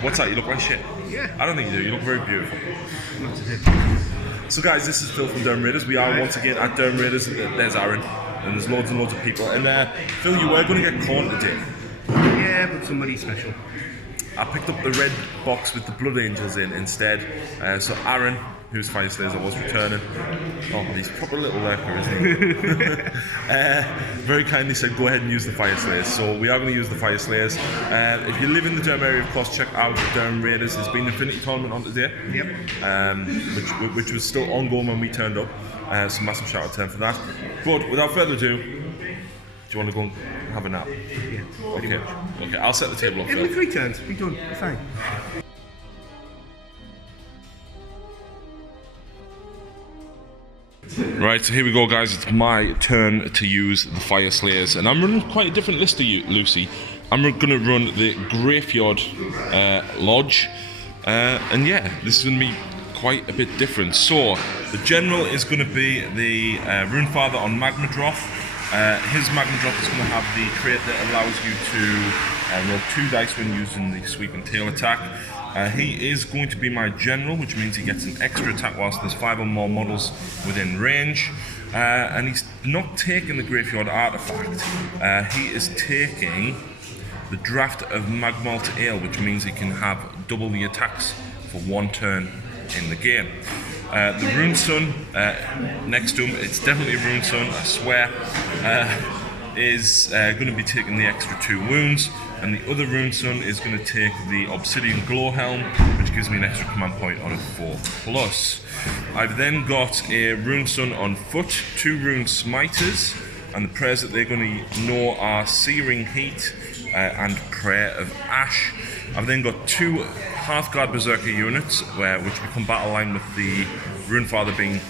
What's that? You look like shit. Yeah. I don't think you do. You look very beautiful. Not today. So guys, this is Phil from Durham Raiders. We are once again at Durham Raiders. There's Aaron, and there's loads and loads of people. And Phil, you were going to get corn today. Yeah, but somebody special. I picked up the red box with the Blood Angels in instead. So Aaron, who's Fyreslayers, I was returning. Oh, he's proper little lurker, isn't he? Very kindly said, go ahead and use the Fyreslayers. So we are going to use the Fyreslayers. If you live in the Durham area, of course, check out the Durham Raiders. There's been an Infinity tournament on today. Yep. Which was still ongoing when we turned up. So massive shout out to them for that. But without further ado, do you want to go and have a nap? Yeah. Okay. Okay, I'll set the table up. It'll be 3 turns. Be done. Fine. Right, so here we go, guys. It's my turn to use the Fyreslayers, and I'm running quite a different list to you, Lucy. I'm going to run the Graveyard Lodge, and yeah, this is going to be quite a bit different. So, the General is going to be the Runefather on Magma Drop. His Magma Drop is going to have the trait that allows you to roll 2 dice when using the Sweep and Tail attack. He is going to be my General, which means he gets an extra attack whilst there's 5 or more models within range. And he's not taking the Graveyard Artifact. He is taking the Draft of Magmalt Ale, which means he can have double the attacks for 1 turn in the game. The Rune Sun next to him, it's definitely a Rune Sun, I swear, is going to be taking the extra 2 wounds, and the other Rune Sun is going to take the Obsidian Glow Helm, which gives me an extra command point on a 4+. I've then got a Rune Sun on foot, 2 Rune Smiters, and the prayers that they're going to know are Searing Heat and Prayer of Ash. I've then got 2 Hearthguard Berserker units, which become battle line with the Runefather being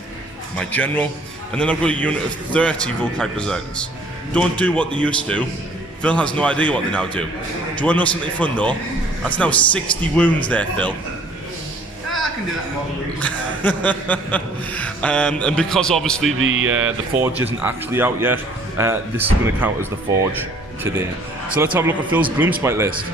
my General. And then I've got a unit of 30 Volkite Berserkers. Don't do what they used to. Phil has no idea what they now do. Do you want to know something fun though? That's now 60 wounds there, Phil. I can do that more. And because obviously the Forge isn't actually out yet, this is going to count as the Forge today. So let's have a look at Phil's Gloomspite list.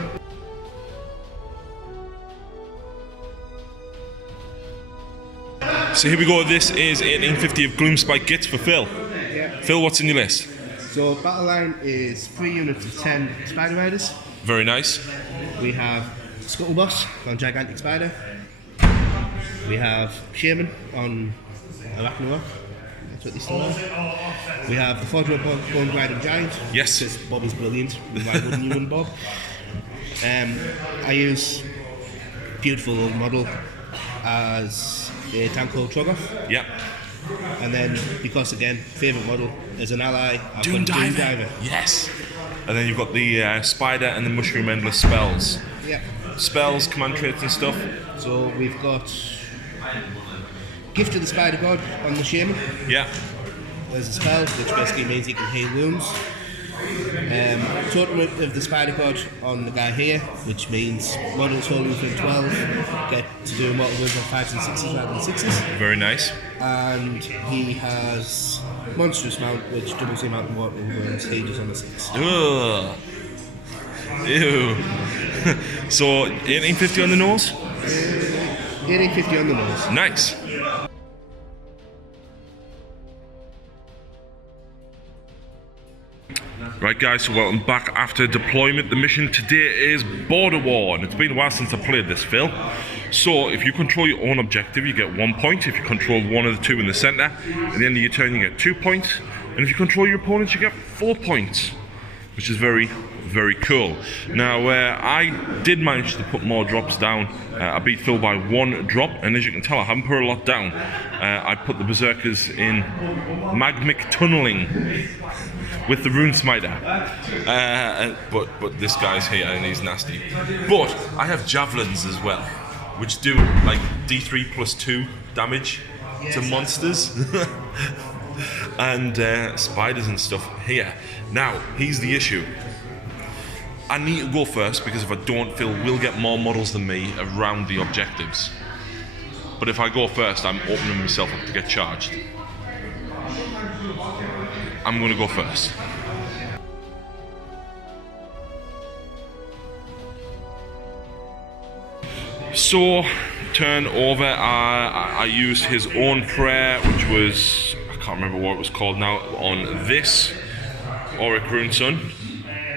So here we go, this is 1850 of Gloomspite Gitz for Phil. Yeah. Phil, what's in your list? So battle line is 3 units of 10 Spider Raiders. Very nice. We have Scuttleboss on Gigantic Spider. We have Shaman on Arachnarok. That's what they still are. We have the Forge Bone Grinding Giant. Yes. Because Bob is brilliant. Why wouldn't you run Bob? I use beautiful old model as a tank called Troggoth. Yep. And then, because again, favourite model as an ally, I've Doom got Doom Diver. Yes. And then you've got the Spider and the Mushroom Endless spells. Yeah. Spells, command traits and stuff. So we've got Gift of the Spider God on the Shaman. Yeah. There's a spell, which basically means he can heal wounds. Totem of the Spider God on the guy here, which means models holding within 12 get to do mortal wounds on 5s and 6s rather than 6s. Very nice. And he has Monstrous Mount, which doubles the amount of mortal wounds he does on the 6. Ugh. Ew. So 1850 on the nose? 1850 on the nose. Nice. Right guys, so welcome back after deployment. The mission today is Border War, and it's been a while since I played this, Phil. So if you control your own objective, you get 1 point. If you control one of the 2 in the centre, at the end of your turn you get 2 points. And if you control your opponents, you get 4 points, which is very, very cool. Now, I did manage to put more drops down. I beat Phil by 1 drop, and as you can tell, I haven't put a lot down. I put the Berserkers in Magmic Tunneling with the Rune Smiter. But this guy's here and he's nasty. But I have Javelins as well, which do like D3 plus 2 damage to monsters. And spiders and stuff here. Now, here's the issue. I need to go first because if I don't, Phil will get more models than me around the objectives. But if I go first, I'm opening myself up to get charged. I'm going to go first. So, turn over, I used his own prayer, which was, I can't remember what it was called now, on this Auric Rune Sun.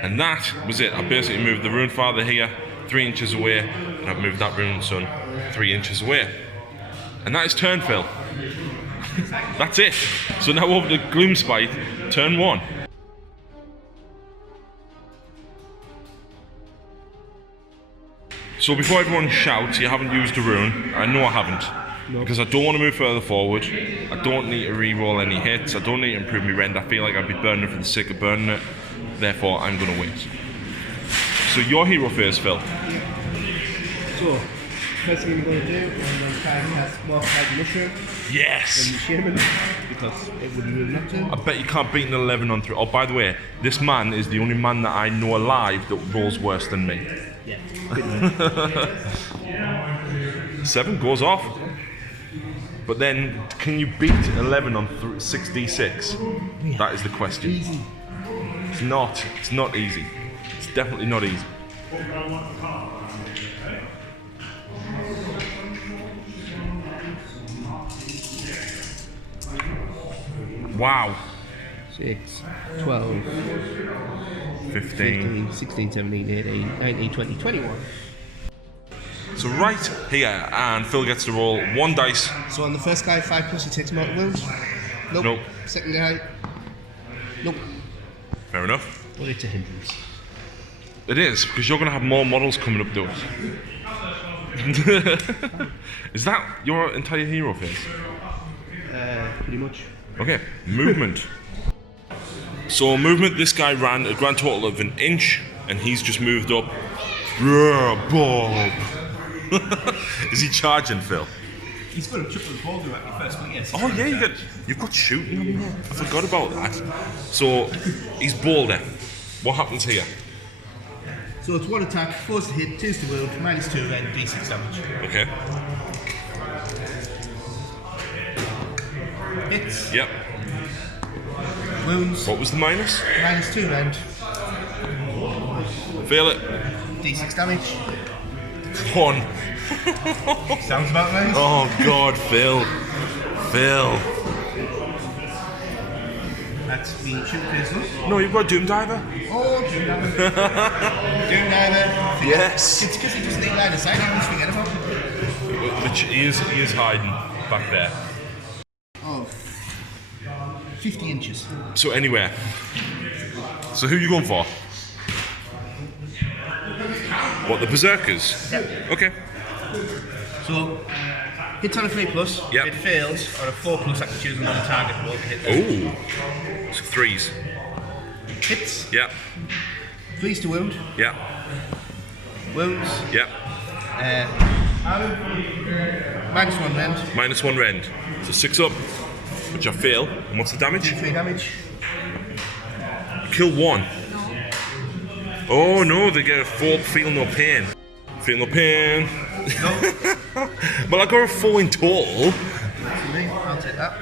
And that was it. I basically moved the Rune Father here 3 inches away, and I've moved that Rune Sun 3 inches away. And that is turn fill. That's it. So now over to Gloomspite, turn 1. So before everyone shouts, you haven't used a rune. I know I haven't. Nope. Because I don't want to move further forward. I don't need to re-roll any hits. I don't need to improve my rend. I feel like I'd be burning it for the sake of burning it. Therefore, I'm going to wait. So your hero phase, Phil. So, first thing I'm going to do, I'm going to try and cast more like mushroom. Yes! Than the shaman, because it wouldn't move not to. I bet you can't beat an 11 on 3. Oh, by the way, this man is the only man that I know alive that rolls worse than me. Yeah. 7 goes off. But then, can you beat 11 on 6d6? Yeah. That is the question. Easy. It's not. It's not easy. It's definitely not easy. Wow. 6, 12, 15, 16, 17, 18, 19, 20, 21. So right here, and Phil gets to roll 1 dice. So on the first guy, 5+, he takes mortal wounds. Nope. Nope. Second guy. Nope. Fair enough. Well, it's a hindrance. It is, because you're going to have more models coming up to us. Is that your entire hero phase? Pretty much. Okay, movement. So movement, this guy ran a grand total of 1 inch, and he's just moved up. Yeah, Bob. Is he charging, Phil? He's got a triple ball at me first, but yes. Oh yeah, you've got shooting on there. I forgot about that. So he's boulder. What happens here? So it's 1 attack, 4's to hit, 2's to wound, -2, and d6 damage. Okay. Hits. Yep. Wounds. What was the minus? -2 and Feel it. d6 damage. 1. Sounds about right. Oh God, Phil. Phil. That's been shoot pistol. No, you've got Doom Diver. Oh, Doom Diver. Doom Diver. Yes. It's because he doesn't need line of sight. I always forget about him. He is hiding back there. Oh, 50 inches. So anyway. So who are you going for? What, the Berserkers? Yep. Okay. So, hits on a 3+. Yep. If it fails, on a 4+, I can choose another target roll to hit them. Ooh. So 3s. Hits. Yep. 3's to wound. Yep. Wounds. Yep. -1 rend. -1 rend. So 6 up, which I fail. And what's the damage? 3 damage. You kill 1. Oh no, they get a 4, feel no pain. Feel no pain. No. Well, I got a 4 in total. I'll take that.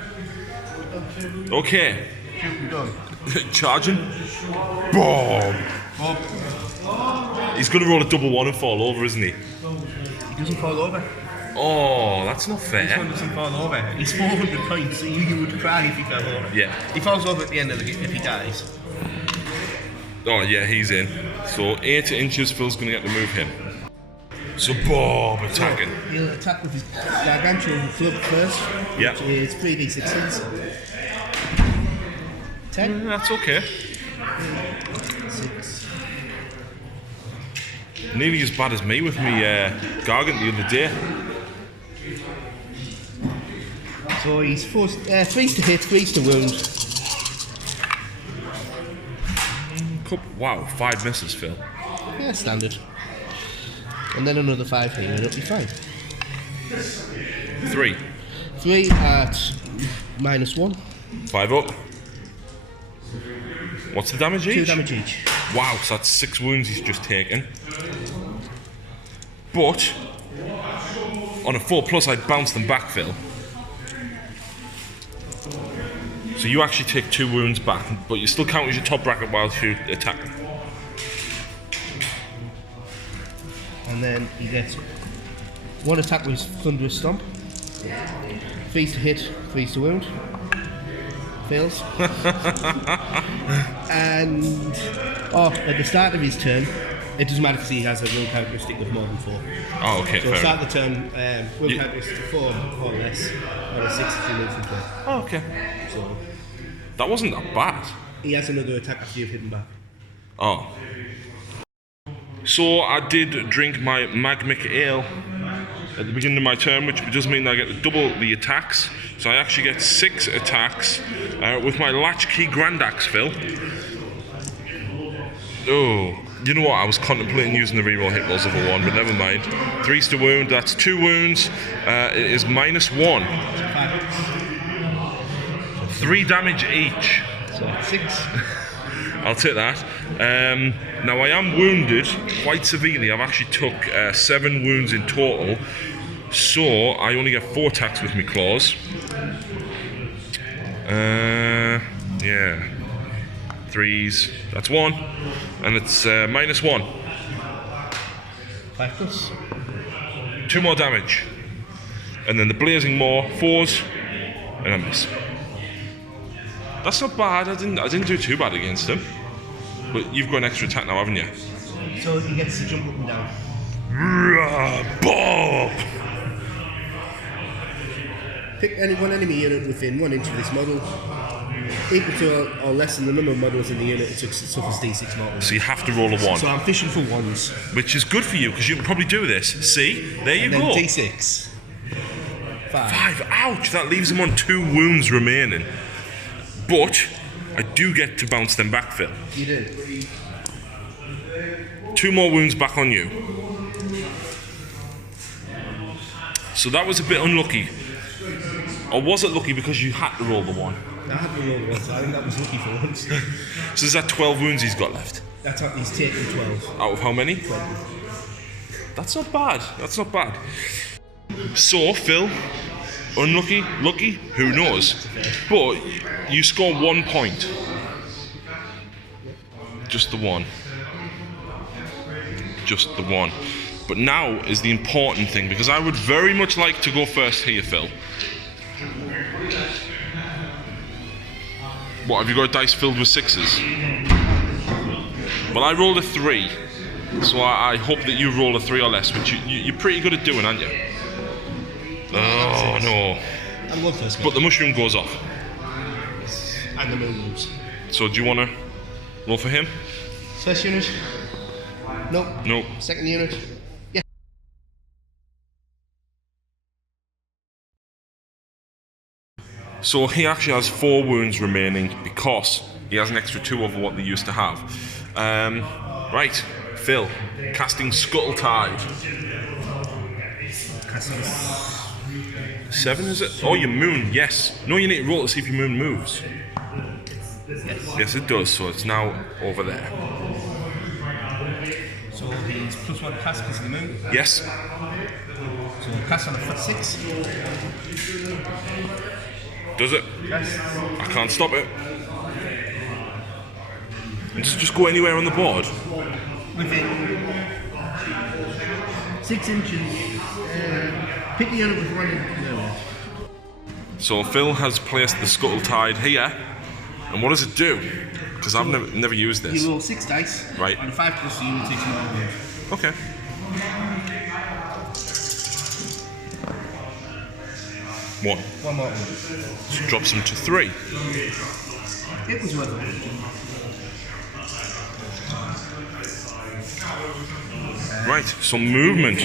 Okay. Shooting done. Charging. Boom. Bob. He's going to roll a double 1 and fall over, isn't he? He doesn't fall over. Oh, that's not This fair. one doesn't fall over. He's 400 points, so you would cry if he fell over. Yeah. He falls over at the end of the game if he dies. Oh yeah, he's in. So 8 inches, Phil's going to get to move him. So Bob attacking. So he'll attack with his gargantuan club first. Yep. Which is 3d6s. 10. That's okay. 6. Nearly as bad as me with me Gargant the other day. So he's 3's to hit, 3's to wound. Wow, 5 misses, Phil. Yeah, standard. And then another 5 here, and it'll be fine. 3. 3 at -1. 5 up. What's the damage each? 2 damage each. Wow, so that's 6 wounds he's just taken. But on a 4+, I'd bounce them back, Phil. So you actually take 2 wounds back, but you still count as your top bracket while you attack. And then he gets 1 attack with Thunderous Stomp. 3 to hit, 3 to wound. Fails. And at the start of his turn, it doesn't matter because he has a will characteristic of more than 4. Oh, okay. So start the turn, will characteristic 4 or less, or a 6 if you move from play. Oh, okay. So That wasn't that bad. he has another attack after you've hit him back. Oh. So I did drink my magmic ale at the beginning of my turn, which does mean I get double the attacks. So I actually get 6 attacks with my latchkey grand axe, Phil. Oh, you know what? I was contemplating using the reroll hit rolls of a 1, but never mind. 3's to wound. That's 2 wounds. It is -1. 3 damage each. So 6. I'll take that. Now I am wounded quite severely. I've actually took 7 wounds in total. So I only get 4 attacks with my claws. Yeah. 3s. That's 1. And it's -1. 5 plus. 2 more damage. And then the blazing maw, 4s, and I miss. That's not bad. I didn't do too bad against him. But you've got an extra attack now, haven't you? So he gets to jump up and down. Bob! Pick one enemy unit within 1 inch of this model, equal to or less than the number of models in the unit it suffers D6 mortal. So you have to roll a 1. So I'm fishing for 1s. Which is good for you, because you can probably do this. See? There you And then go. D6. 5. 5. Ouch! That leaves him on 2 wounds remaining. But I do get to bounce them back, Phil. You do. 2 more wounds back on you. So that was a bit unlucky. Or was it lucky because you had to roll the 1? I had to roll 1, so I think that was lucky for once. So is that 12 wounds he's got left? That's how he's taken 12. Out of how many? 20. That's not bad. That's not bad. So, Phil, unlucky, lucky, who knows? But you score 1 point. Just the 1. Just the 1. But now is the important thing, because I would very much like to go first here, Phil. What, have you got a dice filled with 6s? Well, I rolled a 3. So I hope that you roll a 3 or less, which you're pretty good at doing, aren't you? Oh, no. I'm going first. But the mushroom goes off. And the moon moves. So do you want to roll for him? First unit? Nope. Nope. Second unit? Yeah. So he actually has 4 wounds remaining because he has an extra 2 over what they used to have. Right, Phil, casting Scuttle Tide. 7 is it? Oh, your moon, yes. No, you need to roll to see if your moon moves. Yes, it does, so it's now over there. So he's +1 cast because of the moon. Yes. So cast on a 6. Does it? Cast. I can't stop it. Does it just go anywhere on the board? Within 6 inches. Pick the unit with 1 inch. No. So Phil has placed the Scuttle Tide here. And what does it do? Because I've never used this. You roll 6 dice. Right. And 5 plus the unit takes more wound. Okay. One. 1 more wound. So drops him to 3. It was worth it. Right, some movement.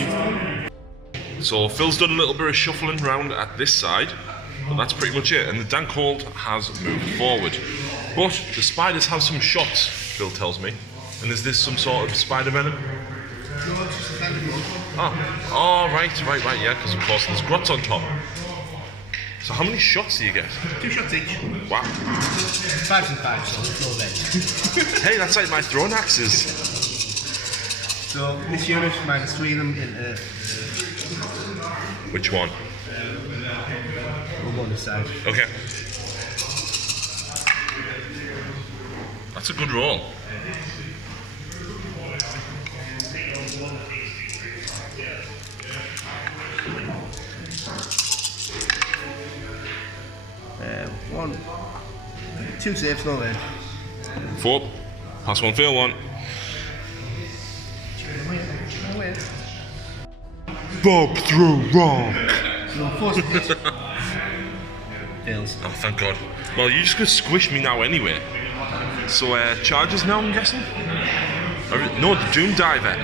So Phil's done a little bit of shuffling around at this side, but that's pretty much it. And the Dankhold has moved forward. But the spiders have some shots, Phil tells me. And is this some sort of spider venom? No, it's just a standard roll. Oh, right, yeah, because of course there's grots on top. So how many shots do you get? 2 shots each. Wow. 5s and 5s, so it's no event. Hey, that's like my throwing axes. So this unit minus 3 of them in Which one? we'll go on this side. Okay. That's a good roll. 2 saves, no win. 4. Pass 1, fail 1. Bob throw rock. No, 4 saves. Fails. Oh, thank God. Well, you're just gonna squish me now anyway. So, charges now, I'm guessing? No, the Doom Diver.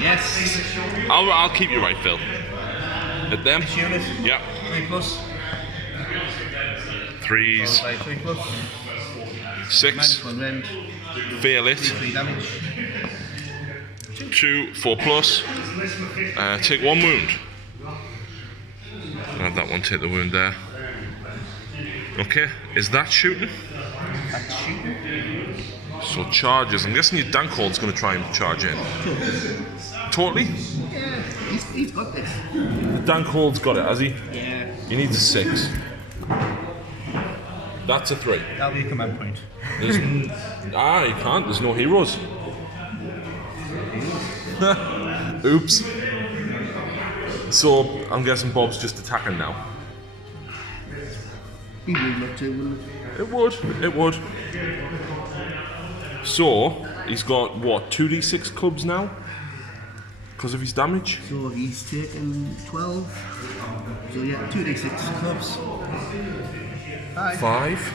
Yes. I'll keep you right, Phil. Hit them. Unit. Yeah. 3 plus. 3s. 3 plus. 6. -1 rend. Fail it. 3 damage. 2, 4 plus. Take 1 wound. I'll have that one take the wound there. Okay, is that shooting? That's shooting. So charges. I'm guessing your Dank Hold's going to try and charge in. Totally? Yeah, he's got this. The Dank Hold's got it, has he? Yeah. He needs a 6. That's a 3. That'll be a command point. There's you can't. There's no heroes. Oops. So I'm guessing Bob's just attacking now. He would look to, wouldn't It would. It would. So he's got what? 2d6 clubs now because of his damage. So he's taken 12. So yeah, 2d6 clubs. 5. 5.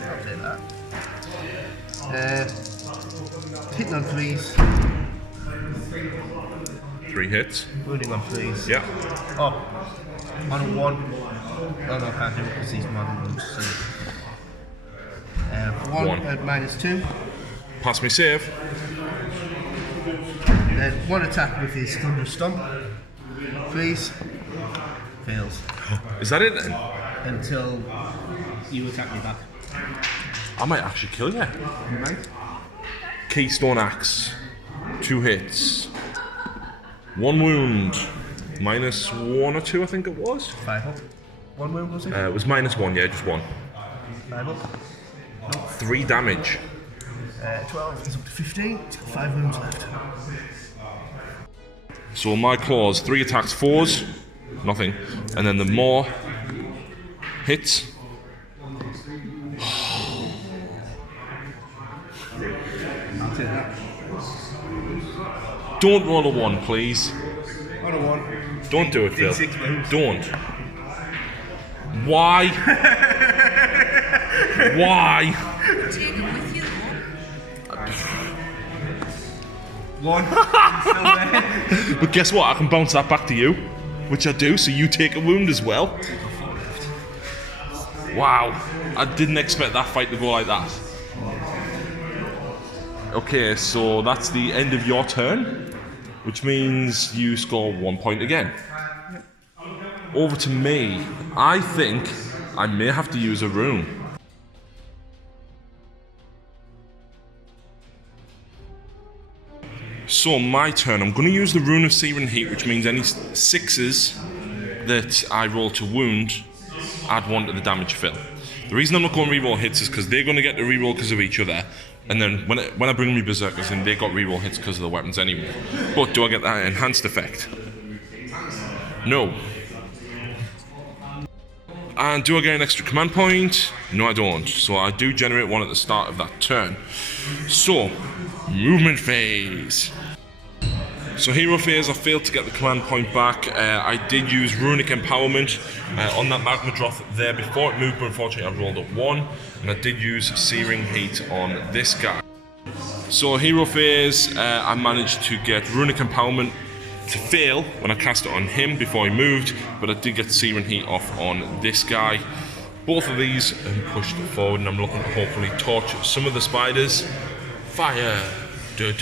I'll take that. Hitting on 3s. 3 hits. Wounding on 3s. Yeah. Oh, on a 1. No, I can't do it because he's modern wounds. So. 1 at -2. Pass me save. Then 1 attack with his Thunder Stomp. 3s. Fails. Is that it then? Until you attack me back. I might actually kill you. You might. Keystone Axe. 2 hits. 1 wound. -1 or 2, I think it was. 5 up. 1 wound was it? It was -1, yeah, just 1. 5 up. 3 damage. 12. He's up to 15. He's got 5 wounds left. So my claws, 3 attacks, 4s, nothing. And then the more hits. I'll take that. Don't roll a 1, please. On a 1. Don't do it, Phil. D6 moves. Don't. Why? Why? Take it with you. 1. Still there. But guess what? I can bounce that back to you, which I do, so you take a wound as well. Wow. I didn't expect that fight to go like that. Okay, so that's the end of your turn, which means you score 1 point again. Over to me. I think I may have to use a rune. So my turn, I'm going to use the Rune of Searing Heat, which means any 6s that I roll to wound, add 1 to the damage fill. The reason I'm not going to reroll hits is because they're going to get to reroll because of each other, and then when I bring me Berserkers in, they got reroll hits because of the weapons anyway. But do I get that enhanced effect? No. And do I get an extra command point? No, I don't. So I do generate 1 at the start of that turn. So, movement phase. So hero phase, I failed to get the command point back. I did use Runic Empowerment on that Magma Droth there before it moved, but unfortunately I rolled up 1. And I did use Searing Heat on this guy. So hero phase, I managed to get Runic Empowerment to fail when I cast it on him before he moved, but I did get Searing Heat off on this guy. Both of these are pushed forward, and I'm looking to hopefully torch some of the spiders. Fire! Yeah.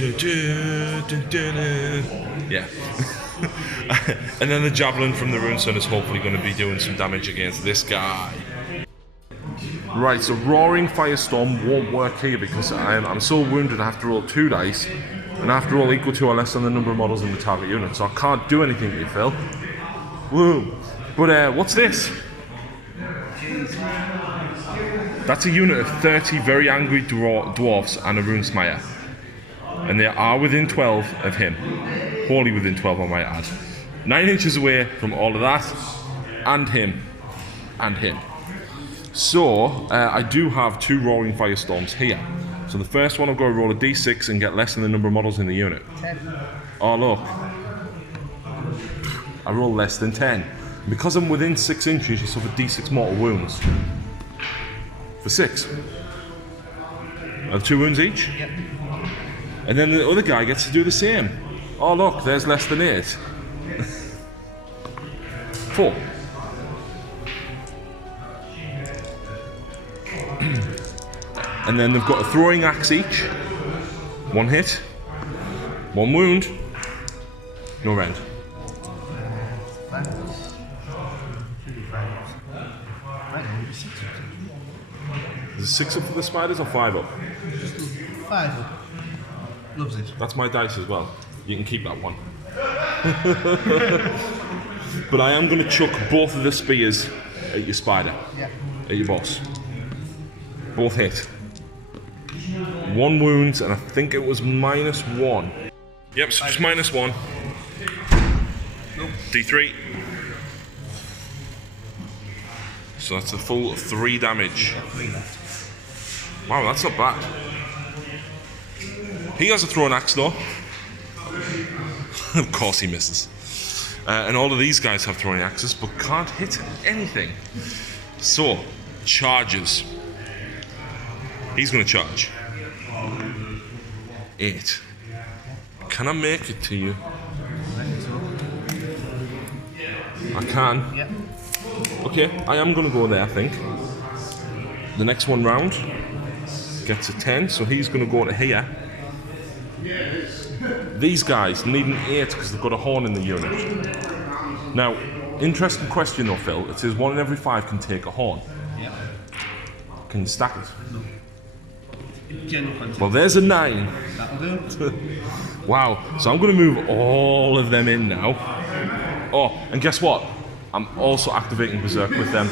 And then the Javelin from the Rune Sun is hopefully going to be doing some damage against this guy. Right, so Roaring Firestorm won't work here because I'm so wounded I have to roll 2 dice, and I have to roll equal to or less than the number of models in the target unit, so I can't do anything to you, Phil. Woo! But what's this? That's a unit of 30 very angry dwarves and a Runesmire. And they are within 12 of him. Wholly within 12, I might add. 9 inches away from all of that. And him. And him. So, I do have 2 Roaring Firestorms here. So the first one I've got to roll a d6 and get less than the number of models in the unit. 10. Oh look. I rolled less than 10. Because I'm within 6 inches, you suffer d6 mortal wounds. For 6. I have 2 wounds each? Yep. And then the other guy gets to do the same. Oh look, there's less than 8. 4. And then they've got a throwing axe each. 1 hit. 1 wound. No rend. Is it 6 up for the spiders or 5 up? 5 up. Loves it. That's my dice as well. You can keep that one. But I am going to chuck both of the spears at your spider. Yeah. At your boss. Both hit. 1 wound, and I think it was -1. Yep, so just -1. Nope. D3. So that's a full 3 damage. 3 left. Wow, that's not bad. He has a throwing axe though. Of course he misses. And all of these guys have throwing axes, but can't hit anything. So, charges. He's going to charge. 8. Can I make it to you? I can. Yeah. Okay, I am going to go there, I think. The next one round gets a 10, so he's going to go to here. These guys need an 8 because they've got a horn in the unit. Now, interesting question though, Phil. It says 1 in every 5 can take a horn. Yeah. Can you stack it? No. General concept. Well, there's a 9. That'll do. Wow, so I'm going to move all of them in now. Oh, and guess what? I'm also activating Berserk with them.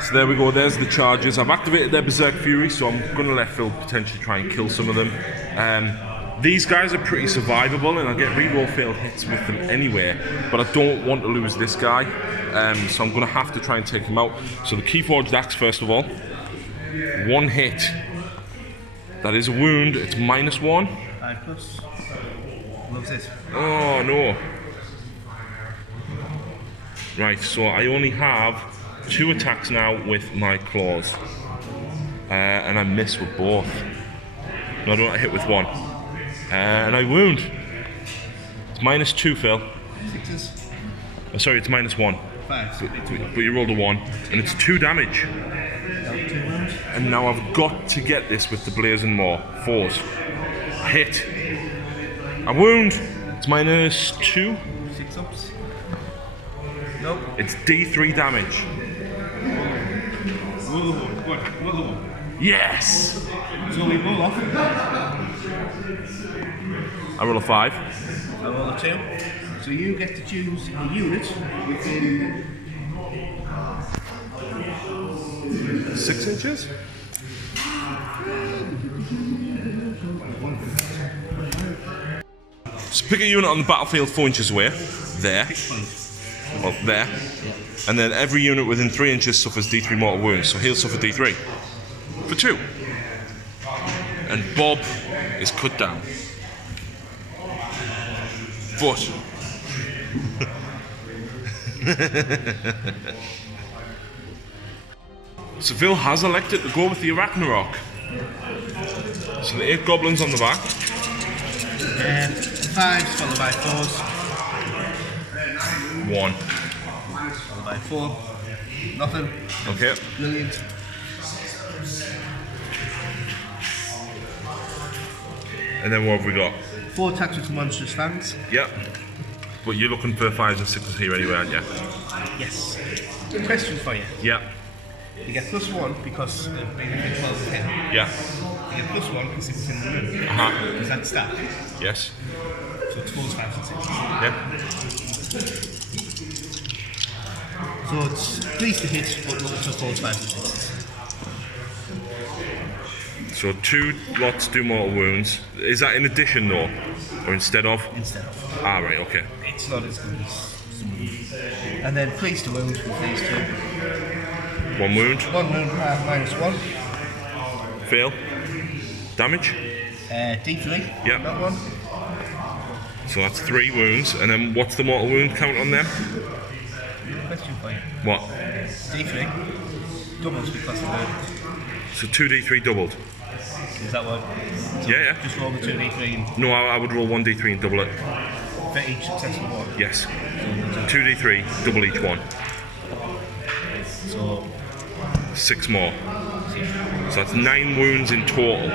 So there we go, there's the charges. I've activated their Berserk Fury, so I'm going to let Phil potentially try and kill some of them. These guys are pretty survivable, and I get reroll failed hits with them anyway, but I don't want to lose this guy, so I'm going to have to try and take him out. So the Keyforged Axe, first of all. 1 hit. That is a wound, it's -1. 5+. Loves it. Oh no. Right, so I only have 2 attacks now with my claws. And I miss with both. No, I don't hit with 1. And I wound. It's -2, Phil. 6s. Oh, sorry, it's -1. 5s. But you rolled a 1. And it's 2 damage. 2 wounds. And now I've got to get this with the Blazing Maw. 4s. Hit. A wound. It's -2. 6 ups. Nope. It's D3 damage. Roll the 1. Good. Roll the 1. Yes! So we roll off. I roll a 5. I roll a 2. So you get to choose a unit within 6 inches? So pick a unit on the battlefield 4 inches away. There. Well, there. And then every unit within 3 inches suffers D3 mortal wounds, so he'll suffer D3. For 2. And Bob is cut down. But so Phil has elected to go with the Arachnarok. So the 8 goblins on the back. 5s followed by 4s. 1. Followed by 4. Nothing. Okay. Millions. And then what have we got? 4 attacks with monstrous fangs. Yep. But you're looking for 5s and 6s here anyway, aren't you? Yes. Question for you. Yep. You get +1 because of being a 12 to 10. Yeah. You get +1 because it's in the room. Uh-huh. Is that stat? Yes. So it's 4s, 5s, and 6s. Yep. So it's pleased to hit, but not to 4s, 5s, and 6s. So 2 lots do mortal wounds. Is that in addition though? Or instead of? Instead of. Ah, right, okay. It's not as good as some. And then pleased to wound with these 2. 1 wound. 1 wound, -1. Fail. Damage? D3. Yep. That one. So that's 3 wounds. And then what's the mortal wound count on them? Question for you. What? D3. Doubles because of wound. So 2d3 doubled. Is that what? So Yeah. Just roll the 2d3 and No, I would roll 1d3 and double it. for each successful one. Yes. 2d3, double each one. So 6 more. So that's 9 wounds in total.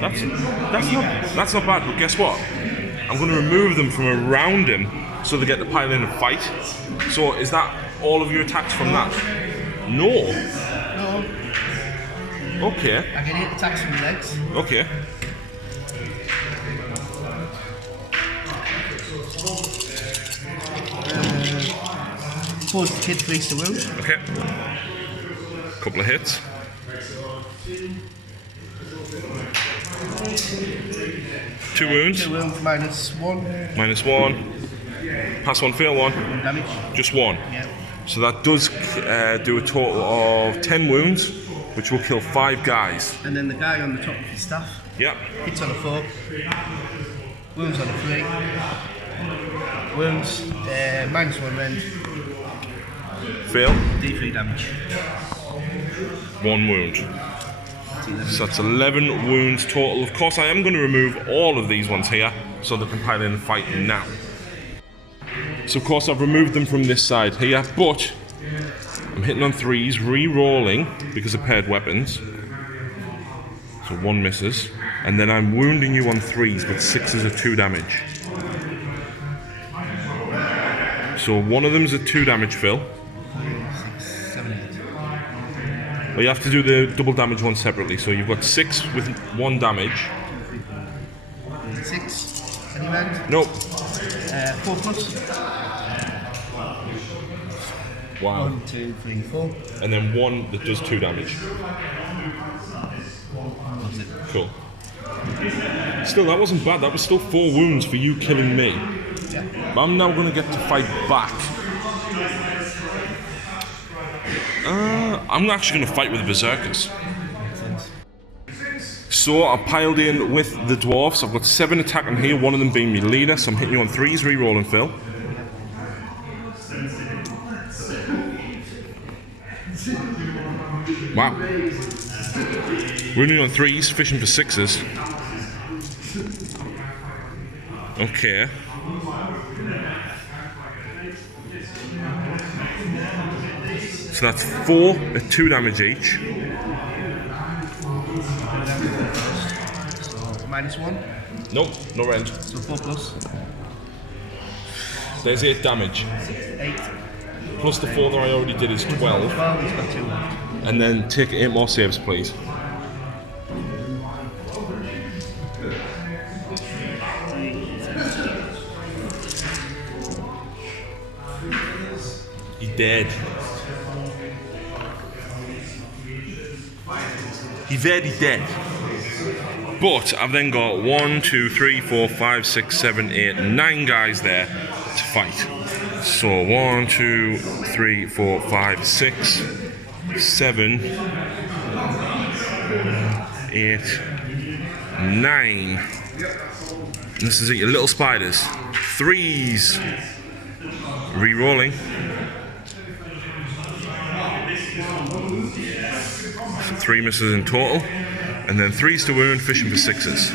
That's not bad, but guess what? I'm going to remove them from around him so they get to pile in and fight. So is that all of your attacks from that? No. no, Okay. I get 8 attacks from the legs. Okay. Force hit 3 to wound. Okay. Couple of hits. Two wounds. 2 wounds -1. -1. Pass 1, fail 1. 1 damage. Just 1. Yeah. So that does do a total of 10 wounds, which will kill 5 guys. And then the guy on the top of his staff Yep. hits on a 4. Wounds on a 3. Wounds -1 rend. Fail. D3 damage. 1 wound. So that's 11 wounds total. Of course, I am going to remove all of these ones here so they can pile in and fight now. So of course I've removed them from this side here, but I'm hitting on 3s, re-rolling because of paired weapons. So 1 misses. And then I'm wounding you on 3s, but 6s are 2 damage. So one of them's a 2 damage, Phil. 6, 7, 8. Well, you have to do the double damage one separately. So you've got 6 with 1 damage. 6. Any rend? Nope. 4 plus. Wow. 1, 2, 3, 4. And then 1 that does 2 damage. That's it. Cool. Still, that wasn't bad. That was still 4 wounds for you killing me. Yeah. I'm now going to get to fight back. I'm actually going to fight with the Berserkers. Makes sense. So I piled in with the dwarfs. I've got 7 attacking here, one of them being my leader. So I'm hitting you on 3s, re-rolling, Phil. Wow. Running on 3s, fishing for 6s. Okay. So that's 4 at 2 damage each. So -1. Nope, no rend. So 4 plus. There's 8 damage. 8. Plus the 4 that I already did is 12. 12, he's got 2 left. And then take 8 more saves, please. He's dead. He's very dead. But I've then got 1, 2, 3, 4, 5, 6, 7, 8, 9 guys there to fight. So 1, 2, 3, 4, 5, 6, 7, 8, 9. And this is it, your little spiders. 3s. Re-rolling. 3 misses in total. And then 3s to wound, fishing for 6s.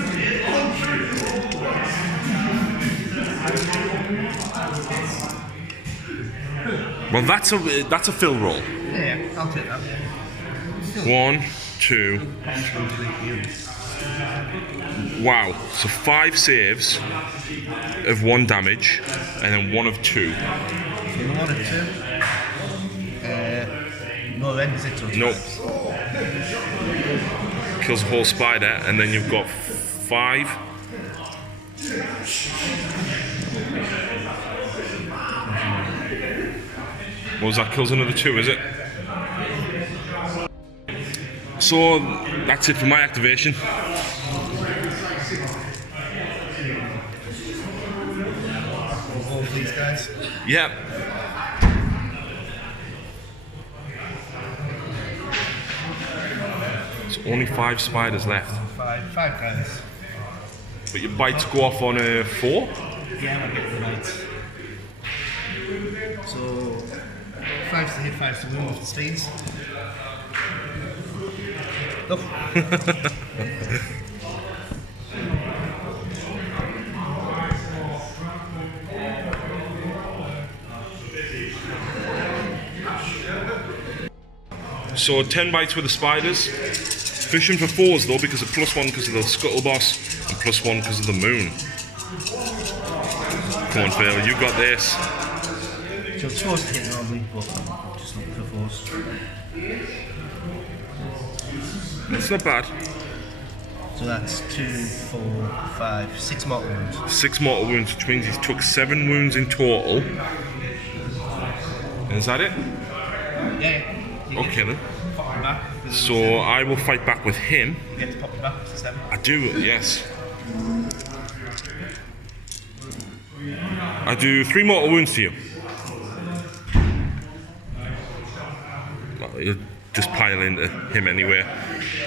Well, that's a fill roll. Yeah, I'll take that. 1, 2. Wow. So 5 saves of 1 damage, and then 1 of 2. So 1 of 2. No rend, is it? Nope. Kills a whole spider, and then you've got 5. What was that? Kills another 2, is it? So that's it for my activation. All of these guys. Yeah. Only 5 spiders left. Five guys. But your bites go off on a 4? Yeah, I'm getting the bites. So 5's to hit, 5's to win with the speeds. Look. So 10 bites with the spiders. Fishing for 4s though, because of +1 because of the scuttle boss and +1 because of the moon. Come on, Phil, you got this. So it's supposed to hit normally, but just looking for 4s. It's not bad. So that's 2, 4, 5, 6 mortal wounds. 6 mortal wounds, which means he's took 7 wounds in total. Is that it? Yeah. Okay then. Pop him back. So I will fight back with him. You get to pop him back to 7. I do, yes. I do 3 mortal wounds to you. You'll just pile into him anyway.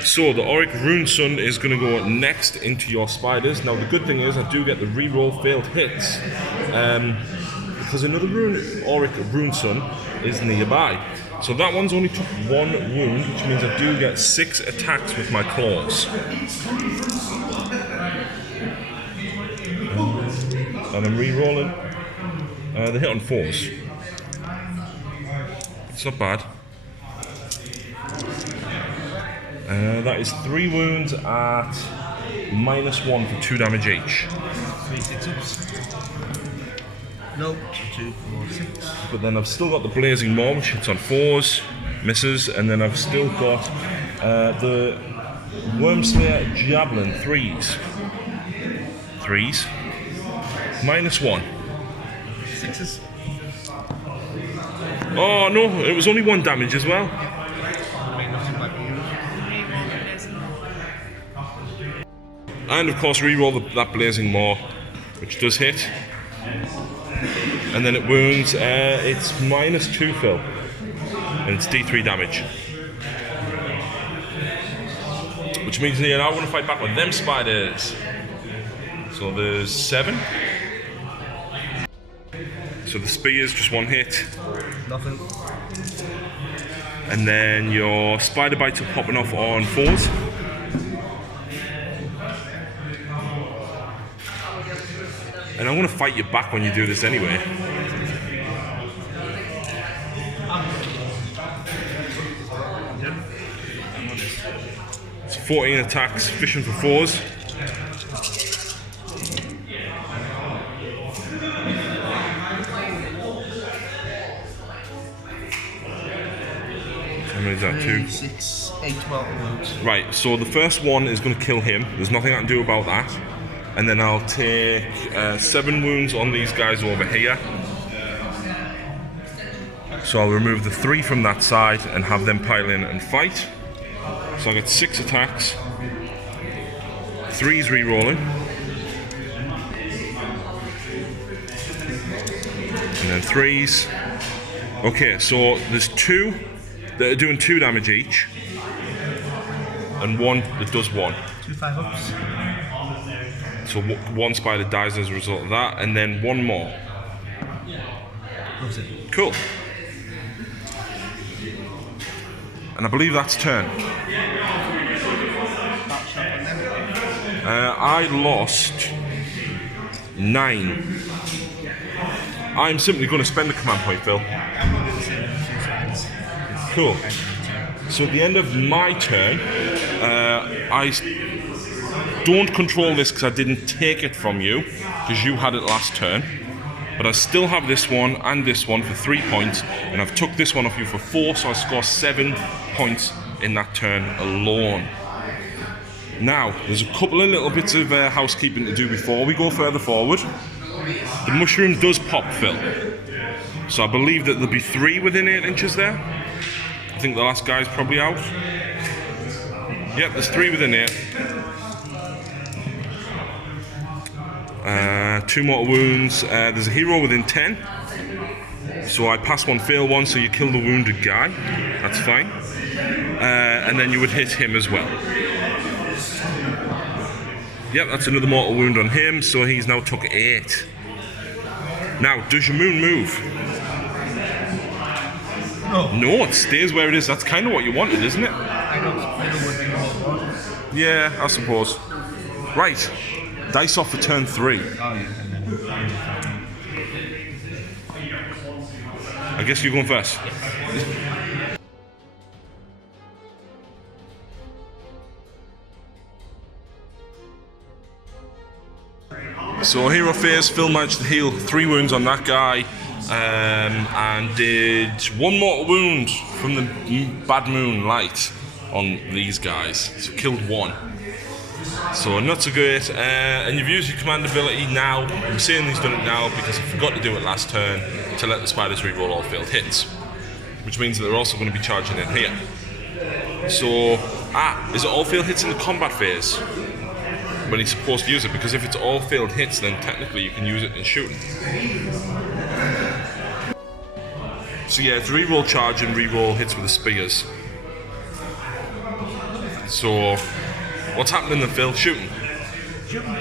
So the Auric Rune Sun is going to go next into your spiders. Now the good thing is I do get the reroll failed hits because another Auric Rune Sun is nearby. So that one's only took 1 wound, which means I do get 6 attacks with my claws. And I'm re-rolling. They hit on 4s. It's not bad. That is 3 wounds at -1 for 2 damage each. 3 6-ups. Nope. 2, 4, 6. But then I've still got the Blazing Maw, which hits on 4s, misses, and then I've still got the Wormslayer Javelin 3s. 3s. -1. 6s. Oh no, it was only 1 damage as well. And of course re-roll that Blazing Maw, which does hit. And then it wounds, it's -2 Phil. And it's D3 damage. Which means you're now going to fight back with them spiders. So there's 7. So the spear's just 1 hit. Nothing. And then your spider bites are popping off on 4s. And I'm going to fight you back when you do this anyway. It's 14 attacks, fishing for 4s. How many is that? 2? 6, 8 mortal wounds. Right, so the first one is going to kill him. There's nothing I can do about that. And then I'll take 7 wounds on these guys over here. So I'll remove the 3 from that side and have them pile in and fight. So I get 6 attacks. 3's re-rolling. And then 3's. Okay, so there's 2 that are doing 2 damage each. And 1 that does 1. 2 5-ups. So 1 spider dies as a result of that, and then 1 more. That's it. Cool. And I believe that's turn. I lost 9. I'm simply going to spend a command point, Phil. I'm going to do the same with 2 sides. Cool. So at the end of my turn, I don't control this because I didn't take it from you, because you had it last turn. But I still have this one and this one for 3 points, and I've took this one off you for 4, so I score 7 points in that turn alone. Now, there's a couple of little bits of housekeeping to do before we go further forward. The mushroom does pop, Phil. So I believe that there'll be 3 within 8 inches there. I think the last guy's probably out. Yep, there's 3 within 8. 2 mortal wounds. There's a hero within 10. So I pass one, fail one, so you kill the wounded guy. That's fine. And then you would hit him as well. Yep, that's another mortal wound on him, so he's now took 8. Now, does your moon move? No. No, it stays where it is. That's kind of what you wanted, isn't it? I know what you want. Yeah, I suppose. Right, dice off for turn 3. Oh, yeah. I guess you're going first. So Hero Phase, Phil managed to heal 3 wounds on that guy, and did 1 mortal wound from the bad moonlight on these guys. So killed 1. So not so good. And you've used your command ability now. I'm saying he's done it now because I forgot to do it last turn to let the spiders reroll all failed hits, which means that they're also going to be charging in here. So, is it all failed hits in the combat phase when he's supposed to use it? Because if it's all failed hits, then technically you can use it in shooting. So yeah, it's reroll charge and reroll hits with the spears. So, what's happening then, Phil? Shooting. Shooting.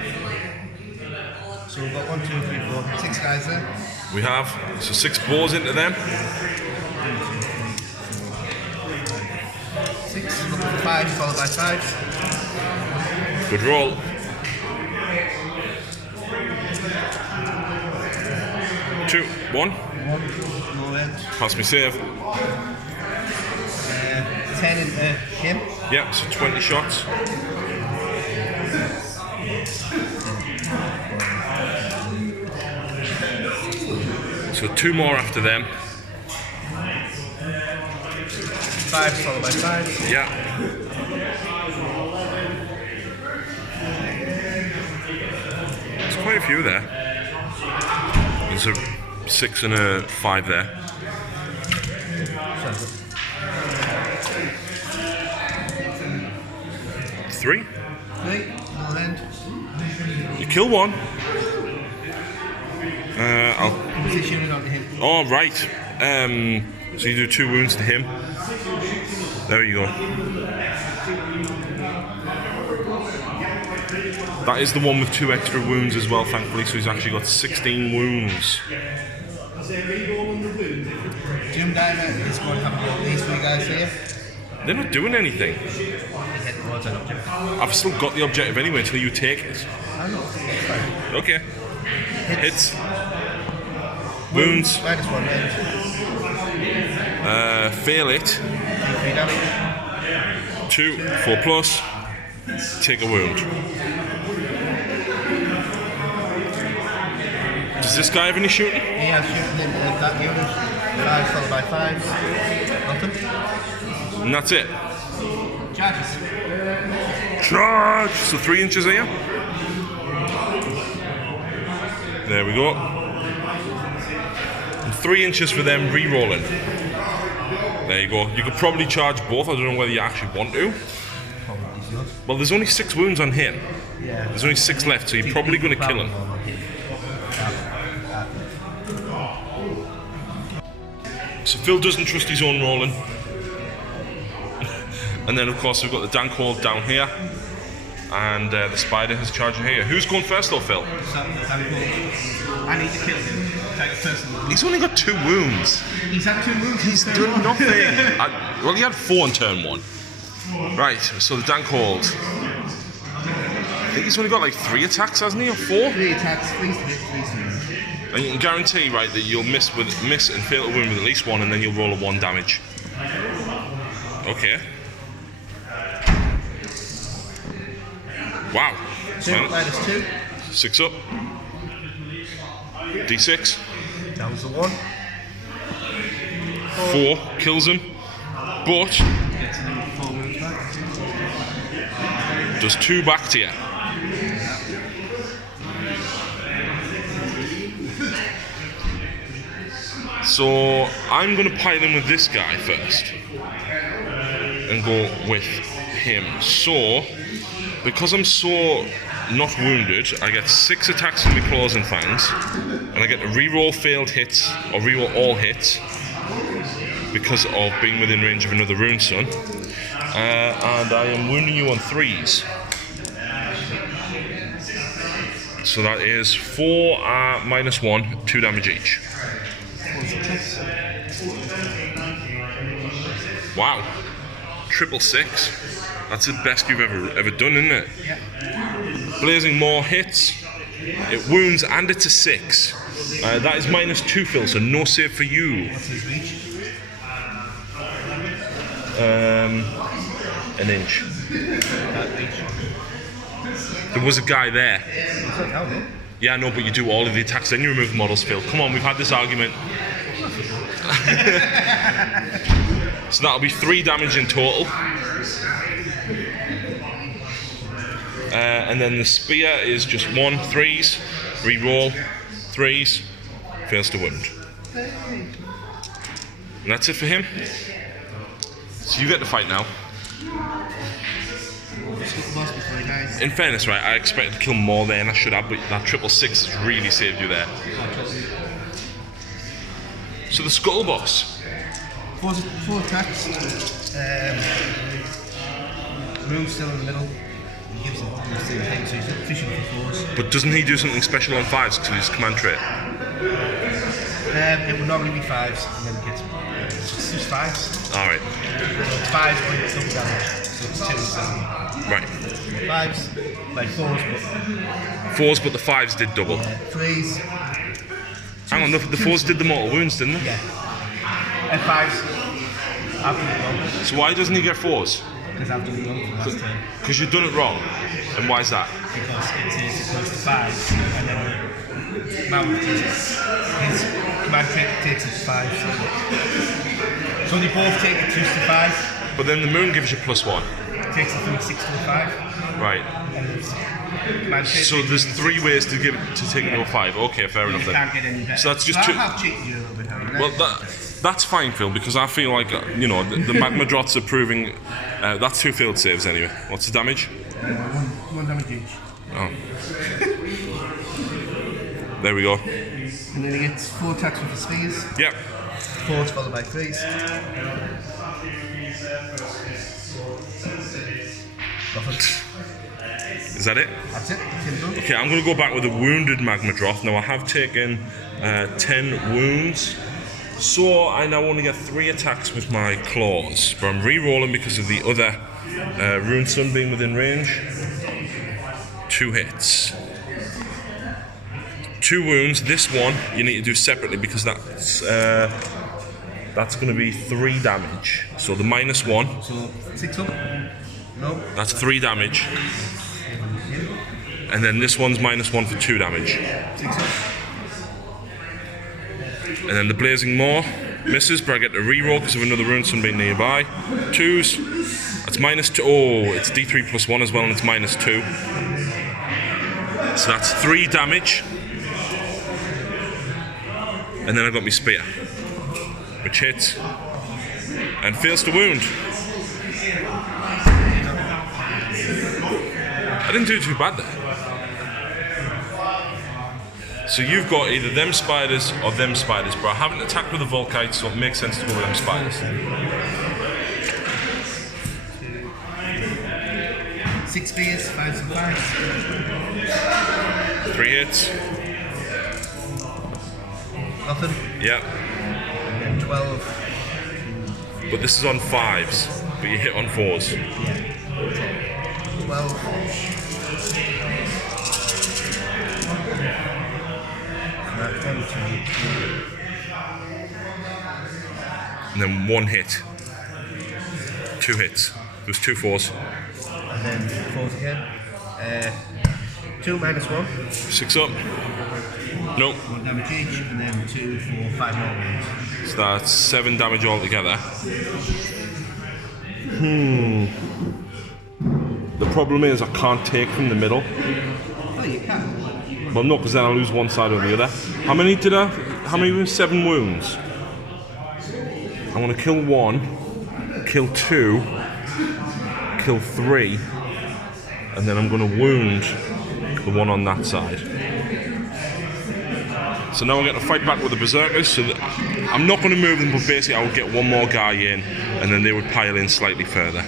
So we've got 1, 2, 3, 4, 6 guys there. We have. So 6 bows into them. 6, 5, followed by 5. Good roll. 2, 1. No end. Pass me save. 10 into him. Yep, so 20 shots. So 2 more after them. 5 followed by 5. Yeah. There's quite a few there. There's a 6 and a 5 there. 3. 3, no end. You kill 1. I'll. Position onto him. Oh, right. So you do 2 wounds to him. There you go. That is the one with 2 extra wounds as well, thankfully, so he's actually got 16 wounds. Jim Diamond is going to have these 3 guys here. They're not doing anything. Head towards an objective. I've still got the objective anyway until you take it. I know. Okay. Hits. Wounds. -1 end. Fail it. 3 damage. 2, 4 plus. Take a wound. Does this guy have any shooting? He has shooting into that unit. 5 followed by 5. Nothing. And that's it. Charges. Charge! So 3 inches here. There we go. And 3 inches for them re-rolling. There you go. You could probably charge both. I don't know whether you actually want to. Well, there's only 6 wounds on him. Yeah. There's only 6 left, so you're probably going to kill him. So Phil doesn't trust his own rolling. And then, of course, we've got the dank hold down here. And the spider has charged here. Who's going first, though, Phil? I need to kill him. Take the person. He's only got 2 wounds. He's had 2 wounds. He's done nothing. Well, he had 4 on turn 1. Right, so the dank hold. I think he's only got like 3 attacks, hasn't he, or 4? 3 attacks, 3 hit, 3 swings. And you can guarantee, right, that you'll miss and fail to wound with at least 1, and then you'll roll a 1 damage. Okay. Wow. 2 minus 2. 6 up. D6. That was the 1. 4 kills him, but Gets another 4 wounds back. does 2 back to you. So I'm going to pile in with this guy first and go with him. So because I'm so not wounded, I get 6 attacks from my claws and fangs, and I get to reroll failed hits, or reroll all hits, because of being within range of another Rune Sun. And I am wounding you on 3s. So that is 4 -1, 2 damage each. Wow. 666. That's the best you've ever done, isn't it? Yeah. Blazing Maw hits. It wounds and it's a 6. That is -2, Phil, so no save for you. What's his reach? An inch. That reach. There was a guy there. How though? Yeah, I know, but you do all of the attacks, then you remove the models, Phil. Come on, we've had this argument. So that'll be 3 damage in total. And then the spear is just 1, 3s, re-roll, 3s, fails to wound. And that's it for him. So you get to fight now. In fairness, right, I expected to kill more there than I should have, but that 666 has really saved you there. So the Scuttle Boss. 4 attacks. Rune's still in the middle. He gives him the same thing, so he's fishing for 4s. But doesn't he do something special on 5s because of his command trait? It would normally be 5s, and then it gets just 5s. Alright. 5s when it's double damage, so it's 2 and 7. Right. 5s, like 4s, but 4s, but the 5s did double. 3s. Hang on, the 4s did the mortal wounds, didn't they? Yeah. And 5s. After the roll. So why doesn't he get 4s? Because after the roll from last turn. Because you've done it wrong. And why is that? Because it goes to 5s, and then Mount his command trait takes it to 5s. So they both take it 2s to 5. But then the moon gives you +1. Takes it from a 6 to a 5. Right. So there's 3 ways to take it to a 5. Okay, fair enough You then. can't get any better. So that's just I 2. have cheated you a little bit, haven't I? Well, that's fine, Phil, because I feel like, you know, the Magma Drots are proving... that's 2 failed saves anyway. What's the damage? 1 damage each. Oh. There we go. And then he gets 4 attacks with his spears. Yep. 4s followed by 3s. Is that it? That's it. Okay, I'm going to go back with a wounded Magma Droth. Now, I have taken 10 wounds. So, I now only get 3 attacks with my claws. But I'm re-rolling because of the other Rune Sun being within range. 2 hits. 2 wounds. This one you need to do separately because that's going to be 3 damage. So the -1. So 6 up? No. That's 3 damage. And then this one's -1 for 2 damage. 6 up. And then the Blazing Maw misses, but I get to reroll because of another Rune Sun being nearby. 2s. That's -2. Oh, it's D3 +1 as well, and it's -2. So that's 3 damage. And then I've got my spear, which hits and fails to wound. I didn't do too bad there. So you've got either them spiders or them spiders, but I haven't attacked with the Volkite, so it makes sense to go with them spiders. 6 spears, 5s and 5s. 3 hits. Nothing. Yeah. And then 12. But this is on 5s, but you hit on 4s. Yeah. 12. That's 22. And then 1 hit. 2 hits. There's 2 4s. And then 4s again. 2 -1. 6 up. Nope. 1 damage each, and then 2, 4, 5 more wounds. So that's 7 damage altogether. The problem is I can't take from the middle. Oh, you can. Well, no, because then I'll lose one side or the other. How many did I? How many were 7 wounds? I want to kill 1, kill 2, kill 3, and then I'm going to wound the one on that side. So now I get to fight back with the berserkers. So I'm not going to move them, but basically I would get one more guy in, and then they would pile in slightly further.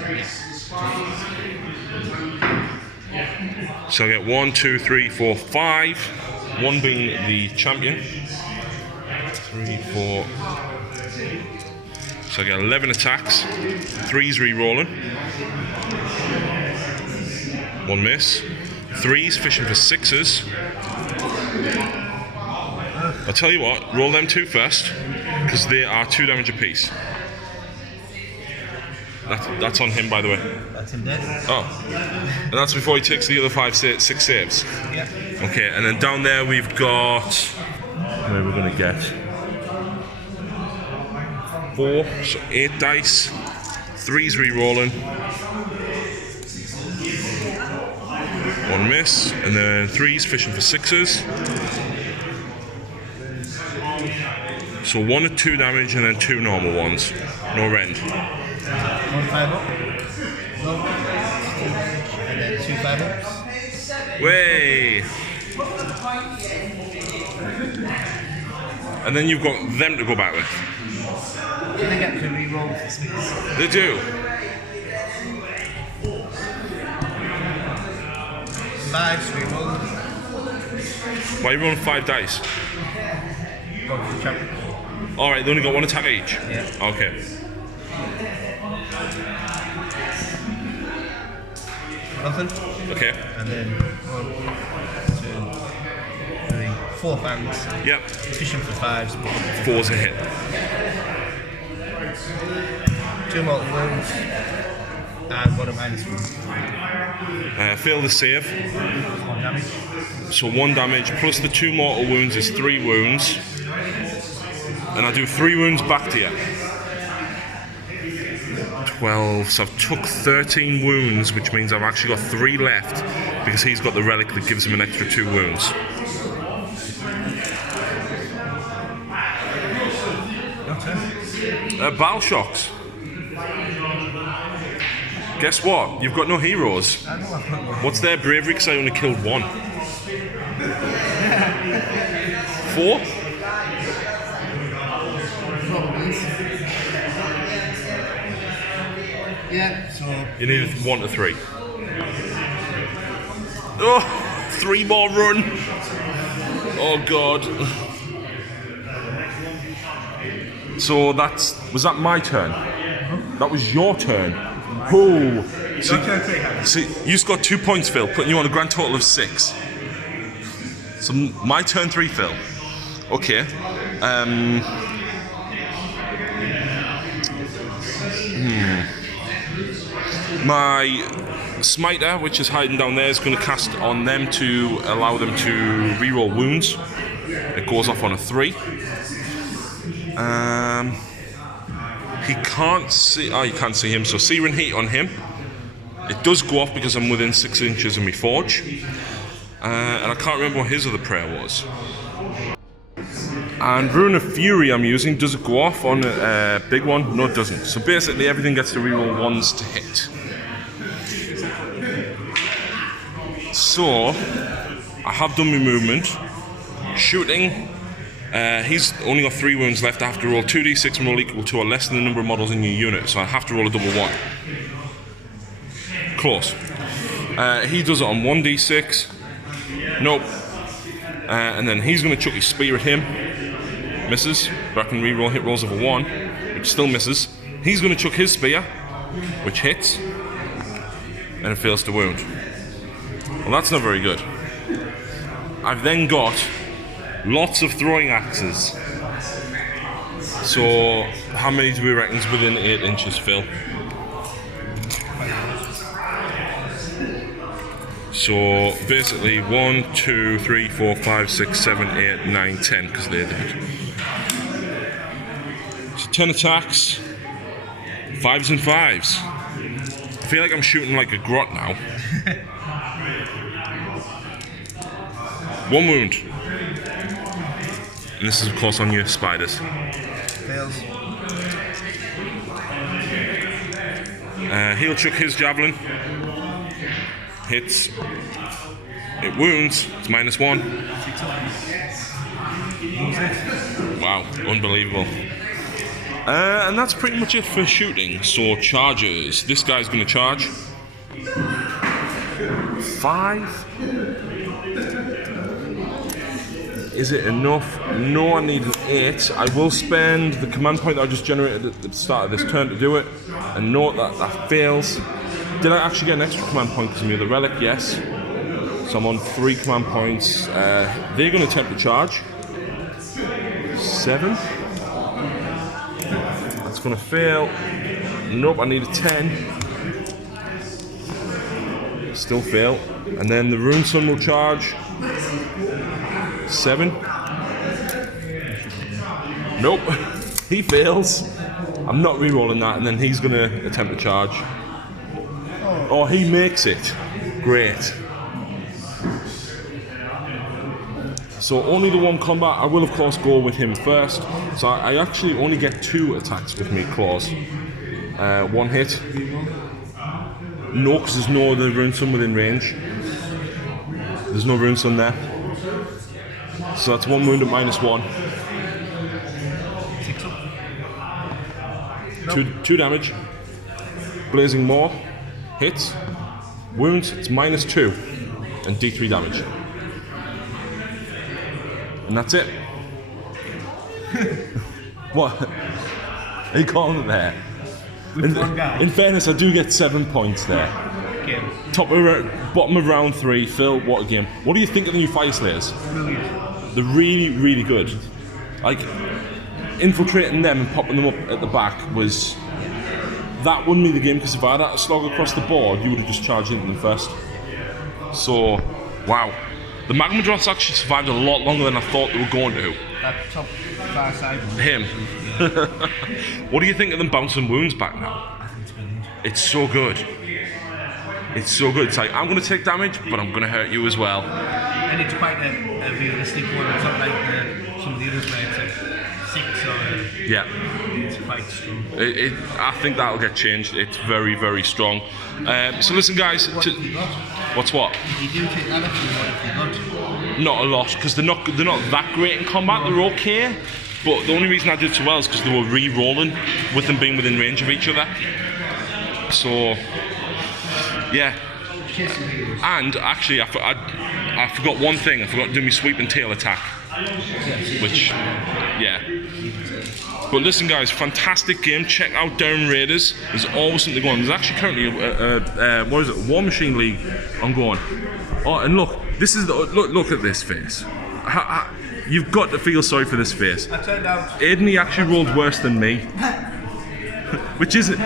So I get 1, 2, 3, 4, 5. 1 being the champion. 3, 4. So I get 11 attacks. 3's re-rolling. 1 miss. 3's fishing for 6's. I'll tell you what, roll them 2 first, because they are 2 damage apiece. That's on him, by the way. That's him dead. Oh. And that's before he takes the other 6 saves. Yeah. Okay, and then down there we've got... Where we're going to get? 4, so 8 dice. 3's re-rolling. 1 miss, and then 3's fishing for 6's. So 1 or 2 damage, and then 2 normal ones. No rend. 1 5 up. And then 2 5 ups. Way! And then you've got them to go back with. Do they get to re-roll for space? They do. 5's re-roll. Why are you rolling 5 dice? Champion. Alright, they only got 1 attack each? Yeah. Okay. Nothing. Okay. And then 1, 2, 3, 4 fangs. Yep. Fishing for 5's. 4's a hit. 2 mortal wounds. And 1 minus wound. Fail the save. 1 damage. So 1 damage plus the 2 mortal wounds is 3 wounds. And I do 3 wounds back to you. 12, so I've took 13 wounds, which means I've actually got 3 left, because he's got the relic that gives him an extra 2 wounds. Battle shocks. Guess what? You've got no heroes. What's their bravery? Because I only killed 1. 4? Yeah, so... You need 1 to 3. Oh! 3 more run! Oh god. So was that my turn? That was your turn. Oh! So you just got 2 points, Phil, putting you on a grand total of 6. So my turn 3, Phil. Okay. My smiter, which is hiding down there, is going to cast on them to allow them to reroll wounds. It goes off on a 3. He can't see. Oh, you can't see him. So Searing Heat on him. It does go off because I'm within 6 inches of my forge. And I can't remember what his other prayer was. And Rune of Fury I'm using, does it go off on a big one? No, it doesn't. So basically everything gets to reroll 1s to hit. So I have done my movement. Shooting. He's only got 3 wounds left. I have to roll 2d6 and roll equal to or less than the number of models in your unit. So I have to roll a double 1. Close. He does it on 1d6. Nope. And then he's going to chuck his spear at him. Misses. But I can re-roll hit rolls of a 1, which still misses. He's going to chuck his spear, which hits. And it fails to wound. Well, that's not very good. I've then got lots of throwing axes. So, how many do we reckon is within 8 inches, Phil? So, basically 1, 2, 3, 4, 5, 6, 7, 8, 9, 10, because they're dead. So 10 attacks, 5s and 5s. I feel like I'm shooting like a grot now. 1 wound. And this is of course on your spiders. Fails. He'll chuck his javelin. Hits. It wounds. It's -1. Wow, unbelievable. And that's pretty much it for shooting. So charges. This guy's going to charge. 5. Is it enough? No, I need an 8. I will spend the command point that I just generated at the start of this turn to do it. And note that that fails. Did I actually get an extra command point because of the other relic? Yes. So I'm on 3 command points. They're going to attempt to charge. 7. That's going to fail. Nope, I need a 10. Still fail. And then the Rune Sun will charge. 7. Nope. He fails. I'm not re-rolling that, and then he's going to attempt to charge. Oh, he makes it. Great. So only the 1 combat. I will of course go with him first. So I actually only get 2 attacks with me claws. 1 hit. No, because there's no other Rune Sun within range. There's no Rune Sun there. So that's 1 wound at -1. 2 damage. Blazing Maw. Hits. Wounds. It's -2. And D3 damage. And that's it. What? Are you calling it there? In fairness, I do get 7 points there. Game. Bottom of round 3. Phil, what a game. What do you think of the new Fyreslayers? Brilliant. They're really, really good. Like, infiltrating them and popping them up at the back was... That won me the game, because if I had that slog across the board, you would have just charged into them first. So, wow. The Magma Droths actually survived a lot longer than I thought they were going to. That top far side one. Him. What do you think of them bouncing wounds back now? I think it's brilliant. It's so good. It's so good. It's like, I'm going to take damage, but I'm going to hurt you as well. And it's quite a realistic one. It's not like some of the others where it's like 6 or... Yeah. It's quite strong. I think that'll get changed. It's very, very strong. So listen, guys. What have you got? What's what? If you do take that up, what have you got? Not a lot, because they're not that great in combat. They're okay, but the only reason I did so well is because they were re-rolling with them being within range of each other. So yeah. And actually, I forgot one thing. I forgot to do my sweep and tail attack, which yeah. But listen, guys, fantastic game. Check out Durham Raiders. There's always something going on. There's actually currently a War Machine League ongoing. Oh, and look, this is look at this face. You've got to feel sorry for this face. I turned out. Aiden, he actually rolled worse than me. Which isn't.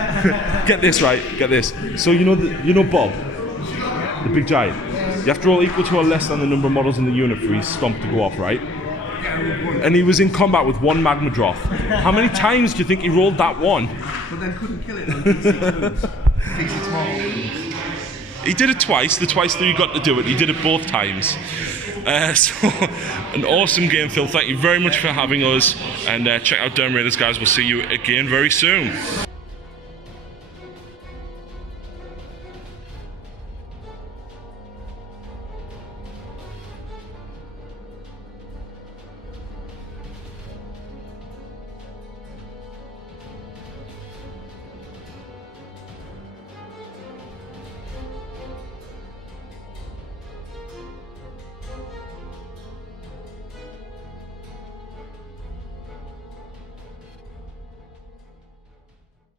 Get this right. Get this. So you know Bob, the big giant. You have to roll equal to or less than the number of models in the unit for his stomp to go off, right? And he was in combat with 1 Magma Droth. How many times do you think he rolled that one? But then couldn't kill it on T6 model. He did it twice. The twice that you got to do it, he did it both times. So, an awesome game, Phil. Thank you very much for having us. And check out Durham Raiders, guys. We'll see you again very soon.